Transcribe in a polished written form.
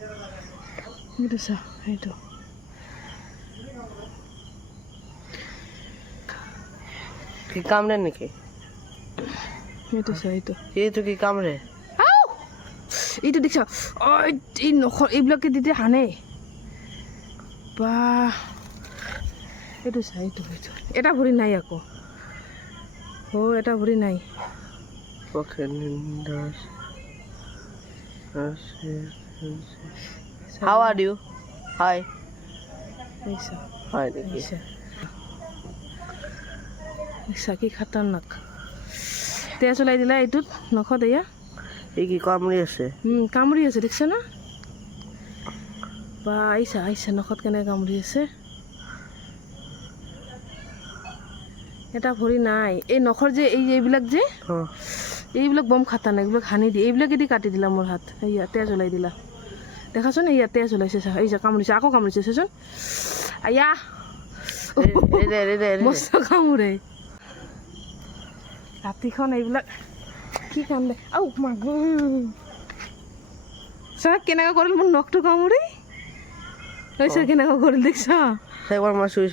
এইটো চা এইটো কি কামড়ে নাকি? এইটো চা এইটো এইটো কি কামড়ে? এইটো দেখিছ এই নখৰ এইবিলাকে তেতিয়া হানে বা এইটো চা এইটো এইটো এটা ভৰি নাই আকৌ এটা ভৰি নাই How are you? Hi. এইছা Hi, Nikki. এইছা এইছা কি খাতাৰনাক তেজ ওলাই দিলা এইটোত নখত এয়া এই কি কামড়ি আছে? কামুৰি আছে দেখিছা না বা আহিছা আহিছা নখত কেনেকৈ কামুৰি আছে এটা ভৰি নাই এই নখৰ যে এইবিলাক যে এইবিলাক বম খাতাৰনাক এইবিলাক হানি দিয়ে এইবিলাকেদি কাটি দিলা মোৰ হাত এইয়া তেজ ওলাই দিলা দেখাচোন এইয়া তেজ ওলাইছে চা এই যে কামুৰিছে আকৌ কামুৰিছে চাচোন আয়া মস্ত কামোৰে ৰাতিখন এইবিলাক কি কাম দে আও মাগ চা কেনেকৈ কৰিল মোৰ নখটো কামুৰি কেনেকৈ কৰিল দেখিছা একবাৰ আমাৰ শুয়ে